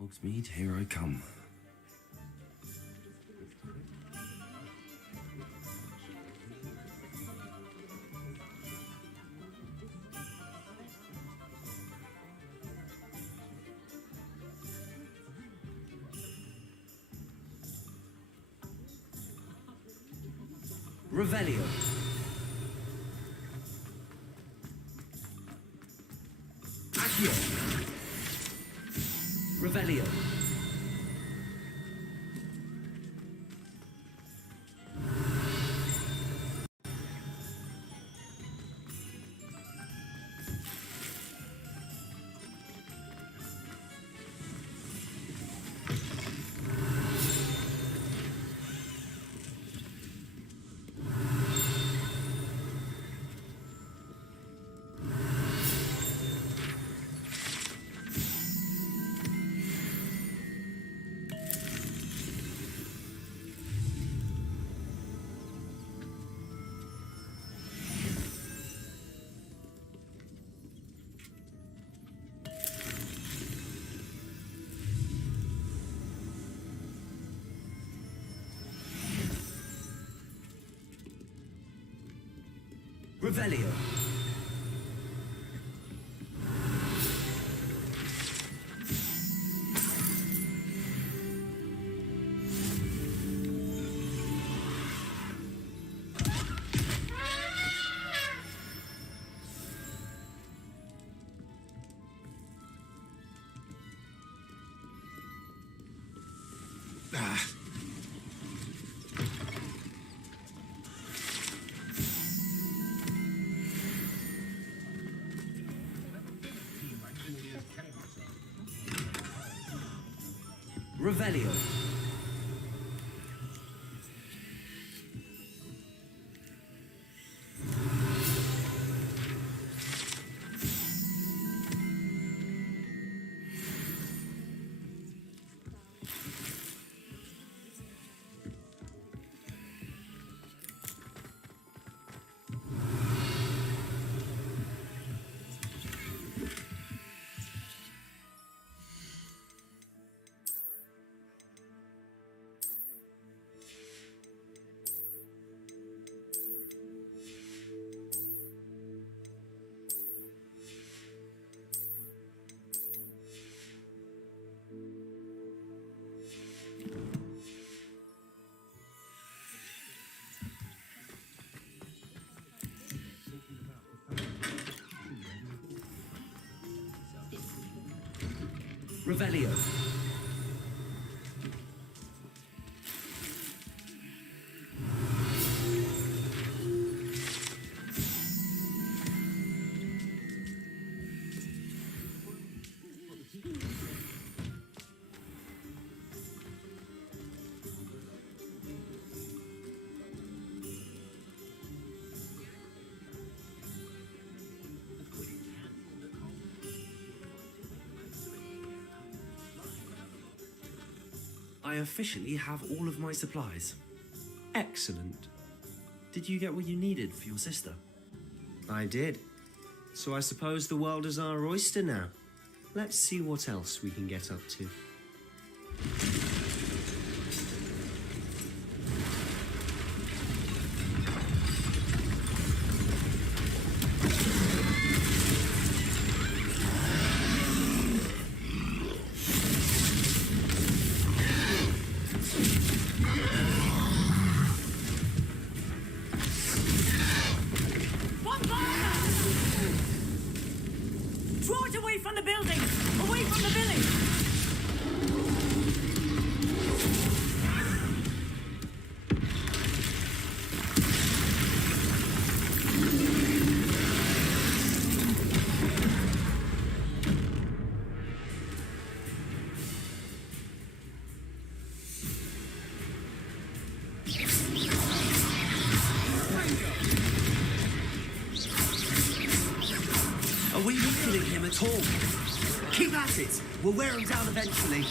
Hogsmeade, here I come. Revelio. Accio. Revelio. Revelio. Revelio. Revelio. I officially have all of my supplies. Excellent. Did you get what you needed for your sister? I did. So I suppose the world is our oyster now. Let's see what else we can get up to. Draw it away from the building! Away from the village! Are we weakening him at all? Keep at it! We'll wear him down eventually.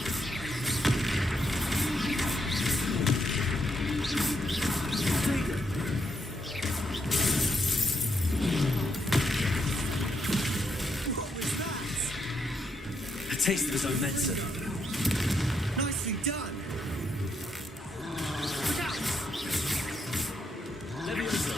A taste of his own medicine. done? Look out! Levioso.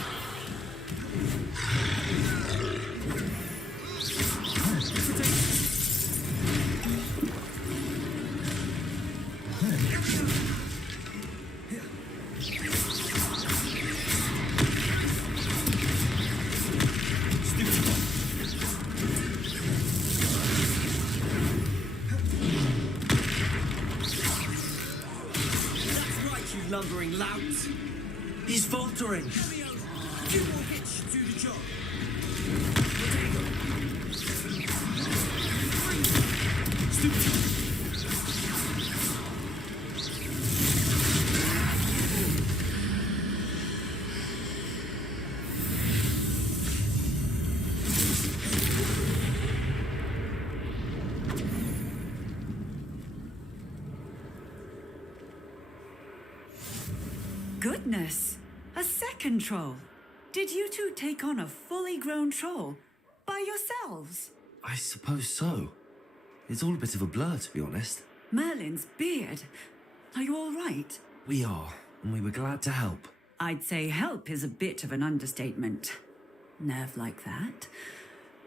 That's right, you lumbering louts. He's faltering. You will get to the job. Goodness, a second troll. Did you two take on a fully grown troll by yourselves? I suppose so. It's all a bit of a blur, to be honest. Merlin's beard. Are you all right? We are, and we were glad to help. I'd say help is a bit of an understatement. Nerve like that.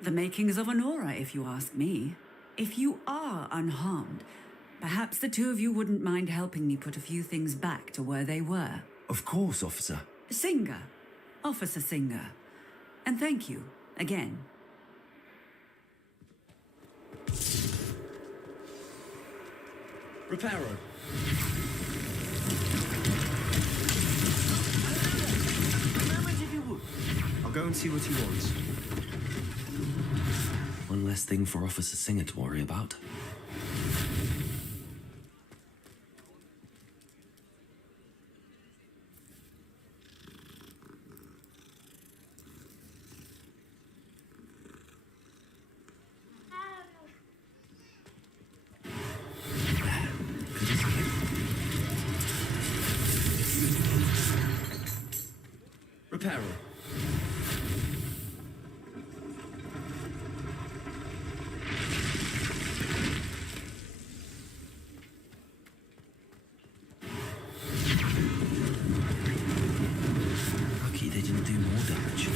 The makings of an aura, if you ask me. If you are unharmed, perhaps the two of you wouldn't mind helping me put a few things back to where they were. Of course, officer. Singer. Officer Singer. And thank you, again. Reparo. I'll go and see what he wants. One less thing for Officer Singer to worry about. Reparo. Lucky they didn't do more damage.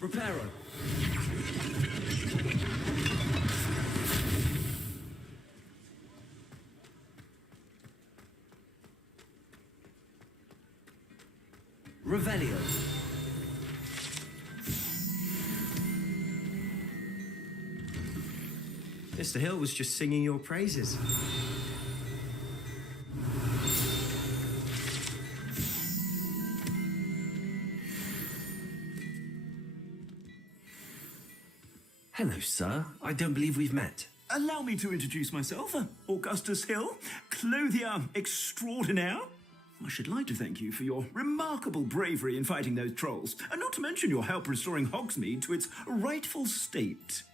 Reparo. Revelio. Mr. Hill was just singing your praises. Hello, sir. I don't believe we've met. Allow me to introduce myself, Augustus Hill, clothier extraordinaire. I should like to thank you for your remarkable bravery in fighting those trolls, and not to mention your help restoring Hogsmeade to its rightful state.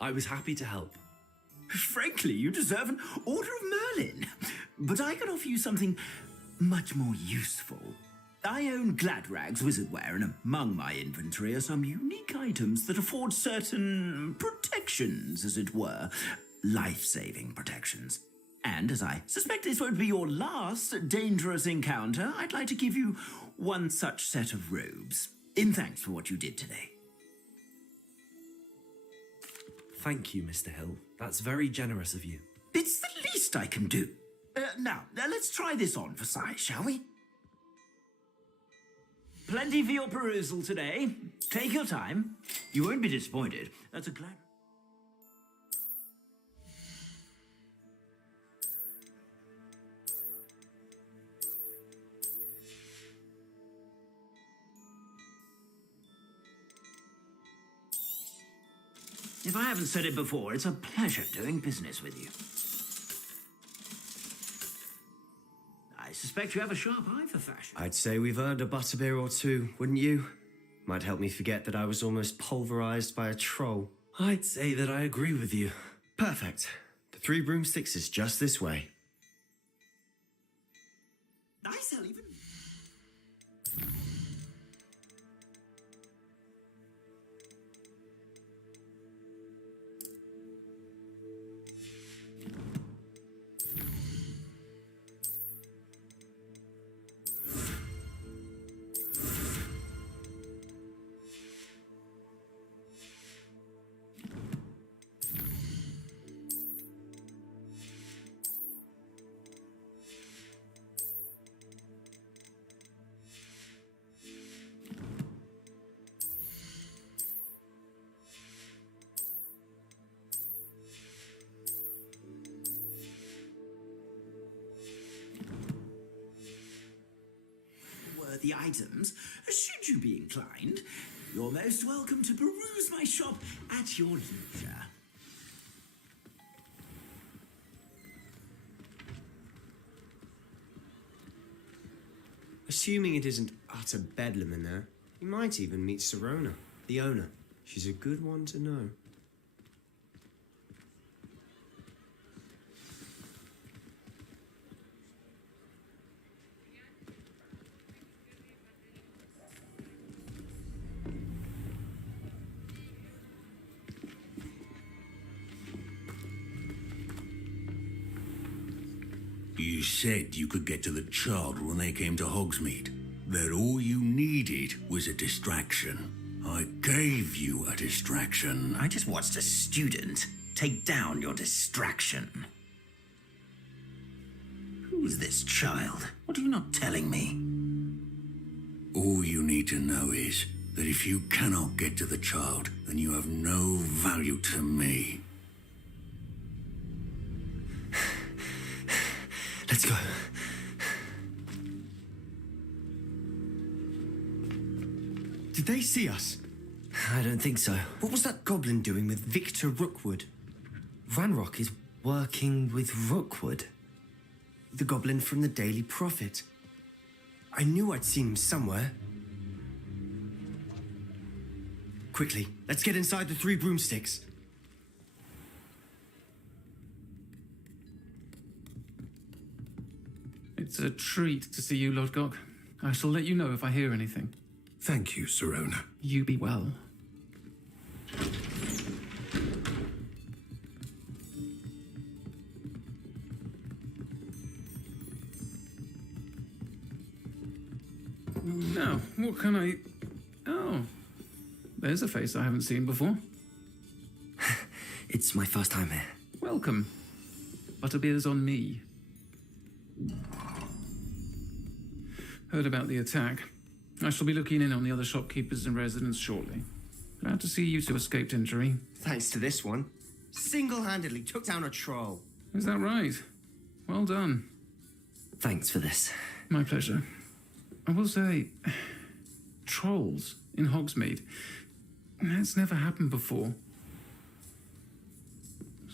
I was happy to help. Frankly, you deserve an Order of Merlin, but I can offer you something much more useful. I own Gladrag's wizardware, and among my inventory are some unique items that afford certain protections, as it were. Life-saving protections. And as I suspect this won't be your last dangerous encounter, I'd like to give you one such set of robes, in thanks for what you did today. Thank you, Mr. Hill. That's very generous of you. It's the least I can do. Now, let's try this on for size, shall we? Plenty for your perusal today. Take your time. You won't be disappointed. That's a glad... If I haven't said it before, it's a pleasure doing business with you. I suspect you have a sharp eye for fashion. I'd say we've earned a butterbeer or two, wouldn't you? Might help me forget that I was almost pulverized by a troll. I'd say that I agree with you. Perfect. Three Broomsticks is just this way. I shall even... The items, should you be inclined, you're most welcome to peruse my shop at your leisure. Assuming it isn't utter bedlam in there, you might even meet Sirona, the owner. She's a good one to know. You said you could get to the child when they came to Hogsmeade. That all you needed was a distraction. I gave you a distraction. I just watched a student take down your distraction. Who's this child? What are you not telling me? All you need to know is that if you cannot get to the child, then you have no value to me. Let's go. Did they see us? I don't think so. What was that goblin doing with Victor Rookwood? Ranrock is working with Rookwood. The goblin from the Daily Prophet. I knew I'd seen him somewhere. Quickly, let's get inside the Three Broomsticks. It's a treat to see you, Lodgok. I shall let you know if I hear anything. Thank you, Sirona. You be well. Now, what can I... Oh, there's a face I haven't seen before. It's my first time here. Welcome. Butterbeer's on me. Heard about the attack. I shall be looking in on the other shopkeepers and residents shortly. Glad to see you two escaped injury. Thanks to this one. Single-handedly took down a troll. Is that right? Well done. Thanks for this. My pleasure. I will say, trolls in Hogsmeade. That's never happened before.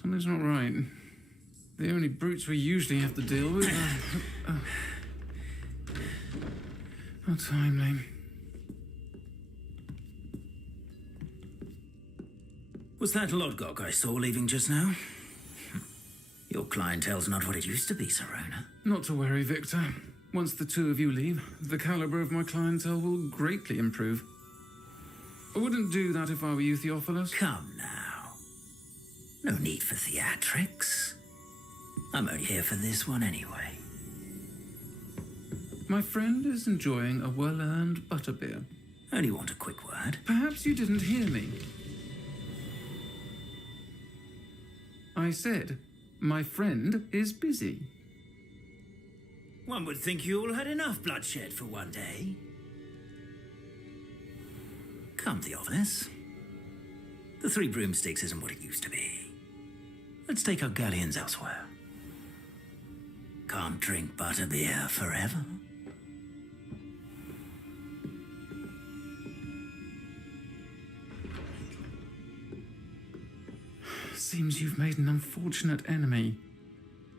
Something's not right. The only brutes we usually have to deal with are... How timely. Was that Lodgok I saw leaving just now? Your clientele's not what it used to be, Sirona. Not to worry, Victor. Once the two of you leave, the caliber of my clientele will greatly improve. I wouldn't do that if I were you, Theophilus. Come now. No need for theatrics. I'm only here for this one anyway. My friend is enjoying a well-earned butterbeer. Only want a quick word. Perhaps you didn't hear me. I said, my friend is busy. One would think you all had enough bloodshed for one day. Come, Theophilus. The Three Broomsticks isn't what it used to be. Let's take our galleons elsewhere. Can't drink butterbeer forever. Seems you've made an unfortunate enemy.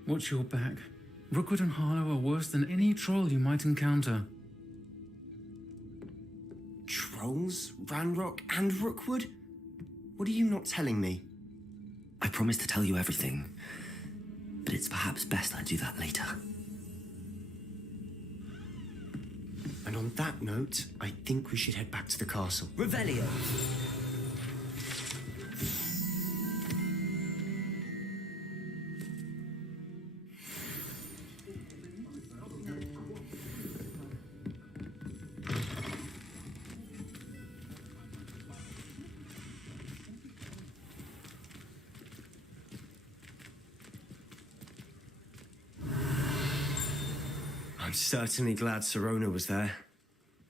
Watch your back. Rookwood and Harlow are worse than any troll you might encounter. Trolls, Ranrock, and Rookwood? What are you not telling me? I promised to tell you everything. but it's perhaps best I do that later. And on that note, I think we should head back to the castle. Revelio! I'm certainly glad Sirona was there.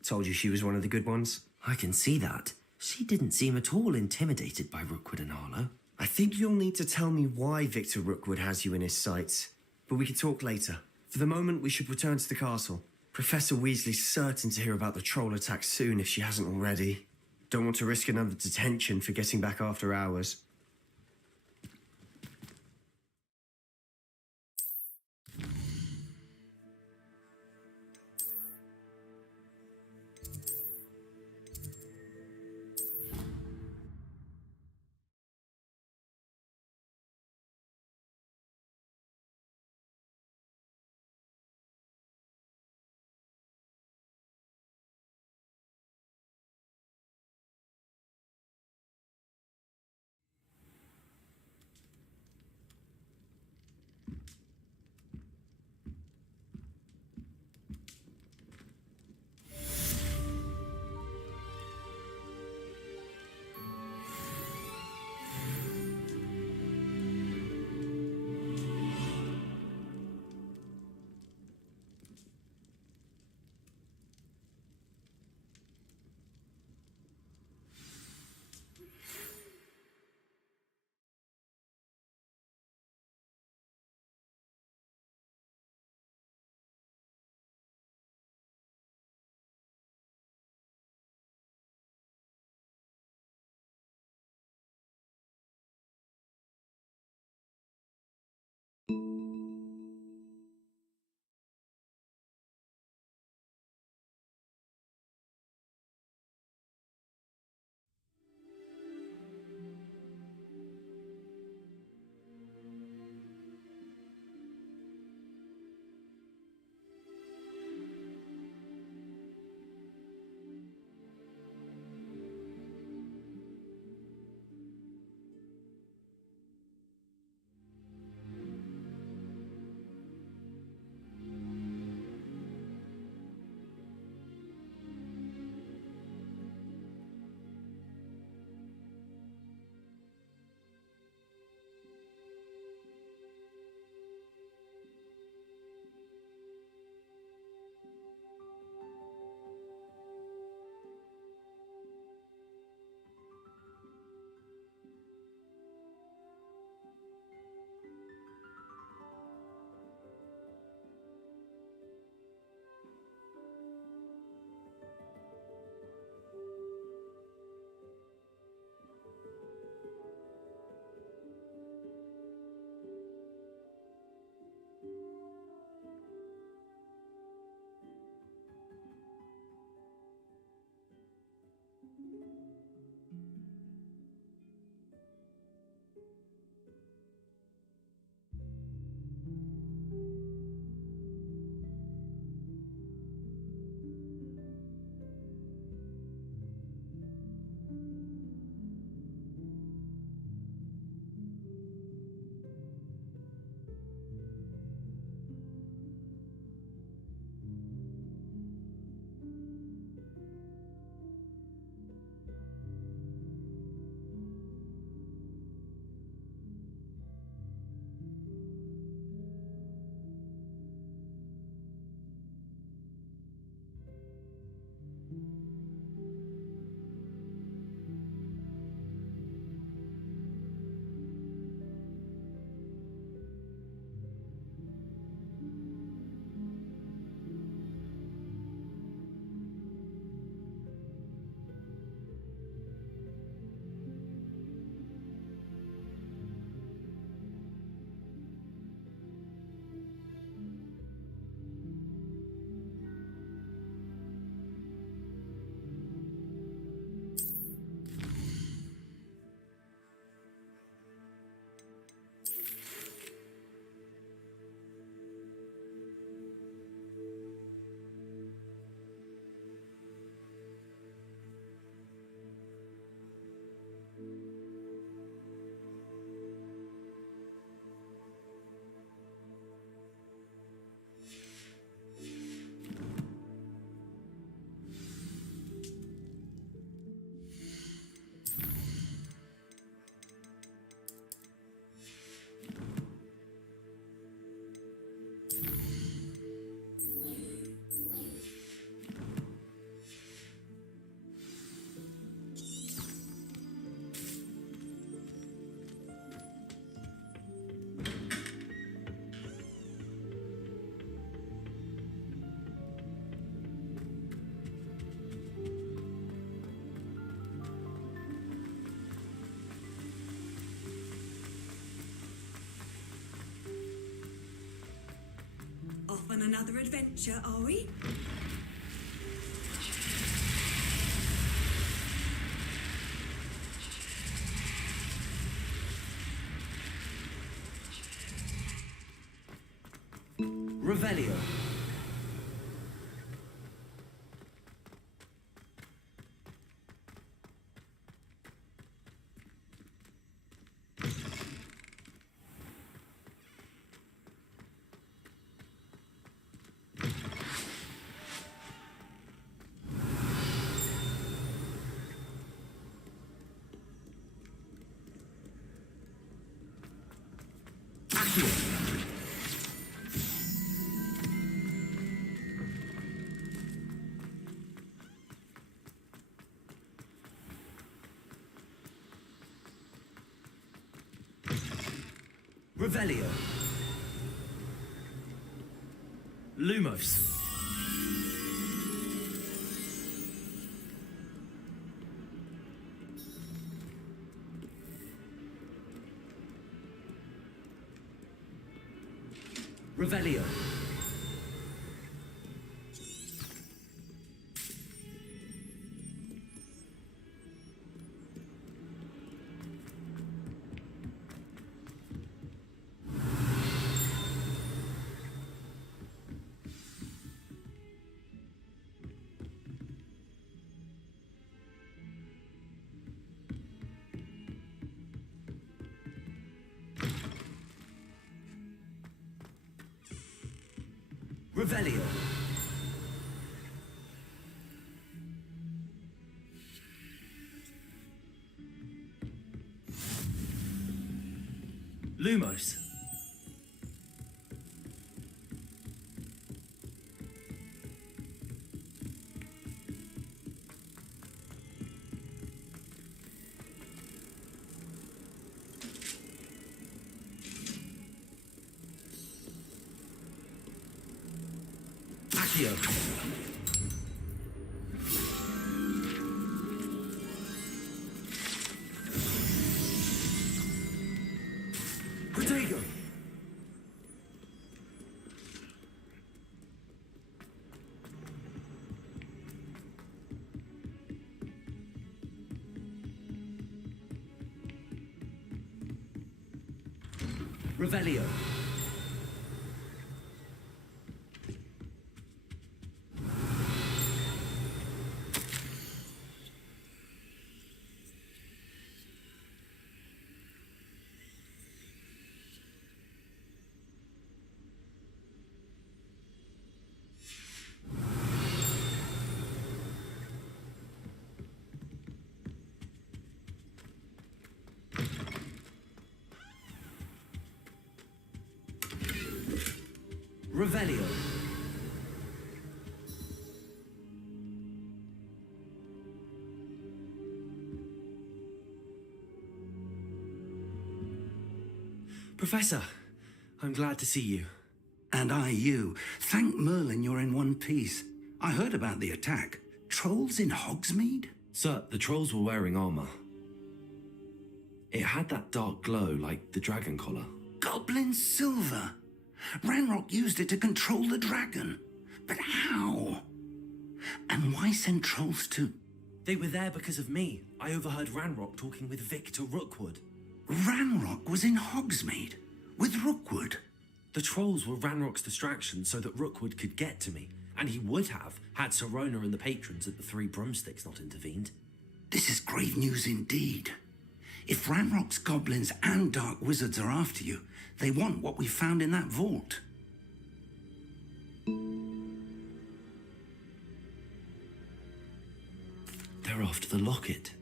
Told you she was one of the good ones. I can see that. She didn't seem at all intimidated by Rookwood and Harlow. I think you'll need to tell me why Victor Rookwood has you in his sights. But we can talk later. For the moment, we should return to the castle. Professor Weasley's certain to hear about the troll attack soon if she hasn't already. Don't want to risk another detention for getting back after hours. off on another adventure, are we? Revelio. Revelio. Lumos. Revelio. Revelio. Lumos. Accio. Protego. Revelio. Revelio. Professor, I'm glad to see you. And I you. Thank Merlin you're in one piece. I heard about the attack. Trolls in Hogsmeade? Sir, the trolls were wearing armor. It had that dark glow like the dragon collar. Goblin silver. Ranrock used it to control the dragon. But how? And why send trolls to... They were there because of me. I overheard Ranrock talking with Victor Rookwood. Ranrock was in Hogsmeade with Rookwood. The trolls were Ranrock's distraction so that Rookwood could get to me. And he would have, had Serona and the patrons at the Three Broomsticks not intervened. This is grave news indeed. If Ranrock's goblins and dark wizards are after you, they want what we found in that vault. They're after the locket.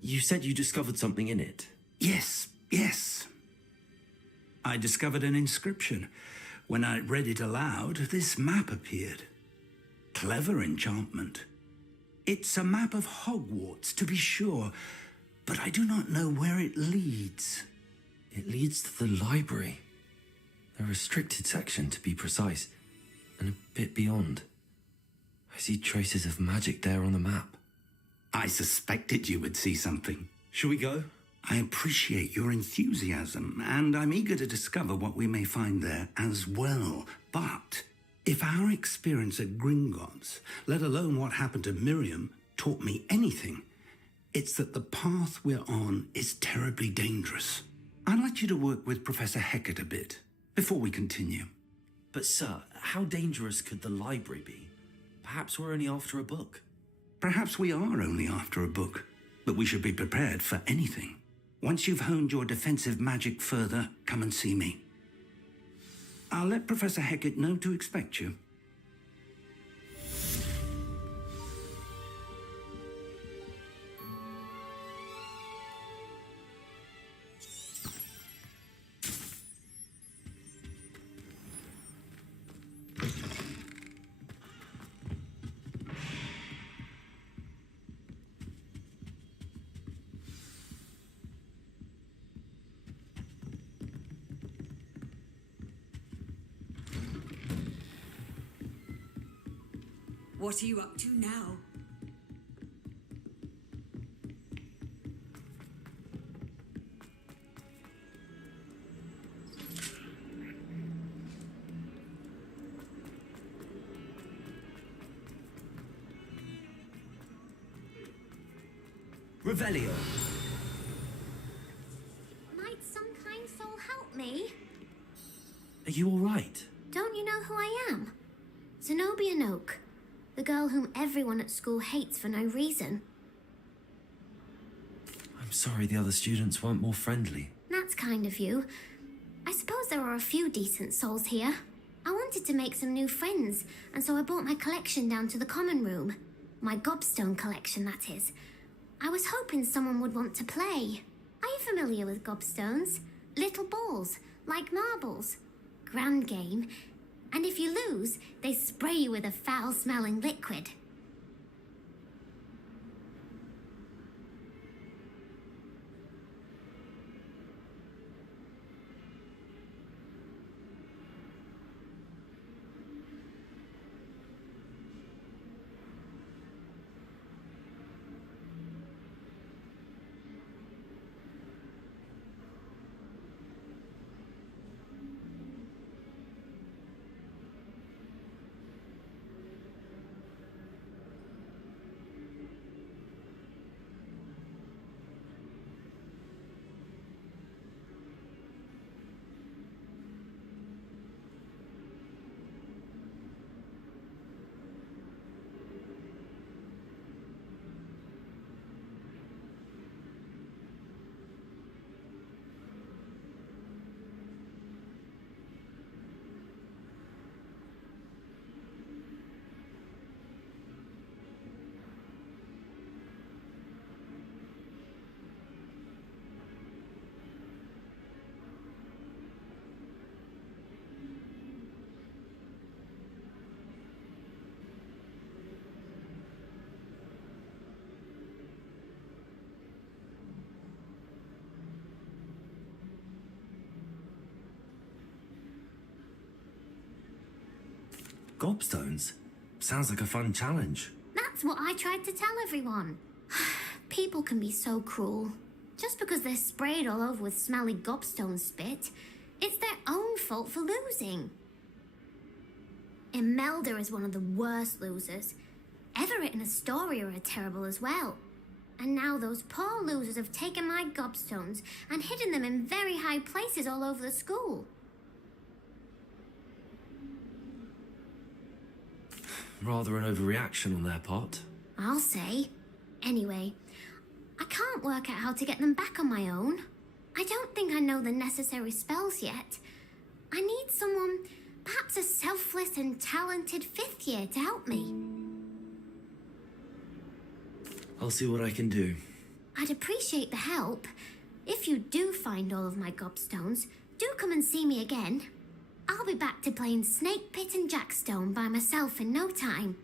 You said you discovered something in it. Yes. I discovered an inscription. When I read it aloud, this map appeared. Clever enchantment. It's a map of Hogwarts, to be sure, but I do not know where it leads. It leads to the library. The restricted section, to be precise, and a bit beyond. I see traces of magic there on the map. I suspected you would see something. Shall we go? I appreciate your enthusiasm, and I'm eager to discover what we may find there as well. But if our experience at Gringotts, let alone what happened to Miriam, taught me anything, it's that the path we're on is terribly dangerous. I'd like you to work with Professor Hecat a bit before we continue. But, sir, how dangerous could the library be? Perhaps we're only after a book. Perhaps we are only after a book, but we should be prepared for anything. Once you've honed your defensive magic further, come and see me. I'll let Professor Hecat know to expect you. What are you up to now? Revelio. Might some kind soul help me? Are you all right? Don't you know who I am? Zenobia Noak, the girl whom everyone at school hates for no reason. I'm sorry the other students weren't more friendly. That's kind of you. I suppose there are a few decent souls here. I wanted to make some new friends, and so I brought my collection down to the common room. My gobstone collection, that is. I was hoping someone would want to play. Are you familiar with gobstones? Little balls, like marbles. Grand game. And if you lose, they spray you with a foul-smelling liquid. Gobstones? Sounds like a fun challenge. That's what I tried to tell everyone. People can be so cruel. Just because they're sprayed all over with smelly gobstone spit, it's their own fault for losing. Imelda is one of the worst losers. Everett and Astoria are terrible as well. And now those poor losers have taken my gobstones and hidden them in very high places all over the school. Rather an overreaction on their part. I'll say. Anyway, I can't work out how to get them back on my own. I don't think I know the necessary spells yet. I need someone, perhaps a selfless and talented fifth year to help me. I'll see what I can do. I'd appreciate the help. If you do find all of my gobstones, do come and see me again. I'll be back to playing Snake Pit and Jackstone by myself in no time.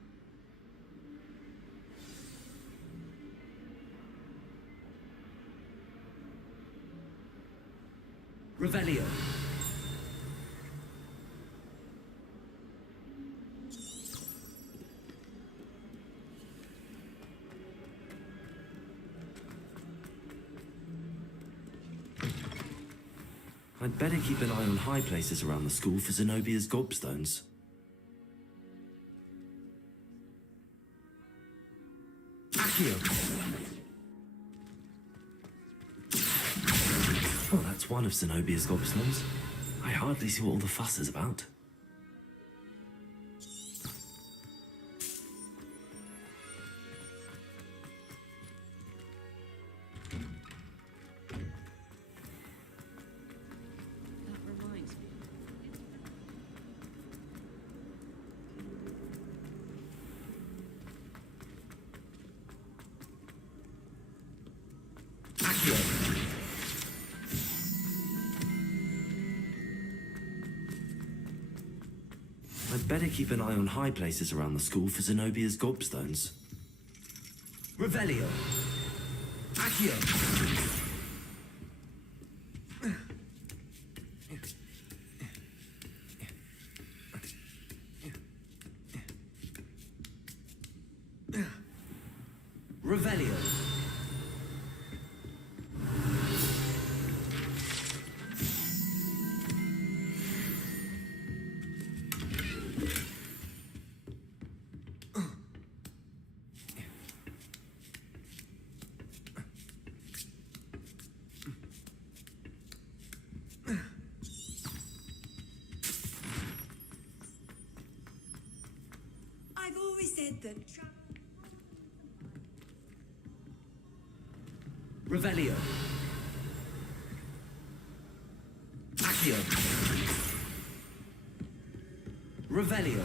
Revelio. I'd better keep an eye on high places around the school for Zenobia's gobstones. Accio! Well, that's one of Zenobia's gobstones. I hardly see what all the fuss is about. I'd better keep an eye on high places around the school for Zenobia's gobstones. Revelio! Accio! Revelio! I've always said that Revelio! Accio! Revelio!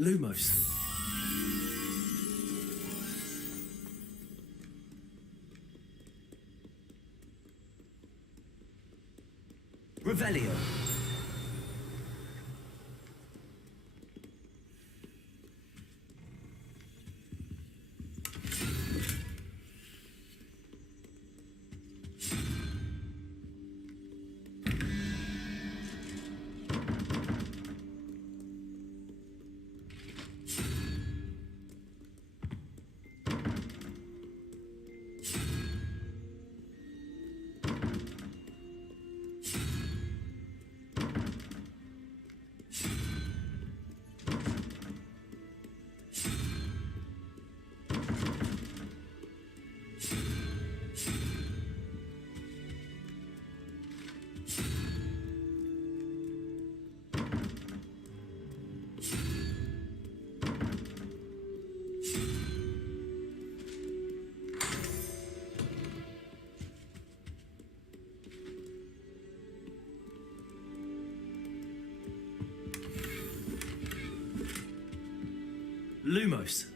Lumos. Revelio! Lumos.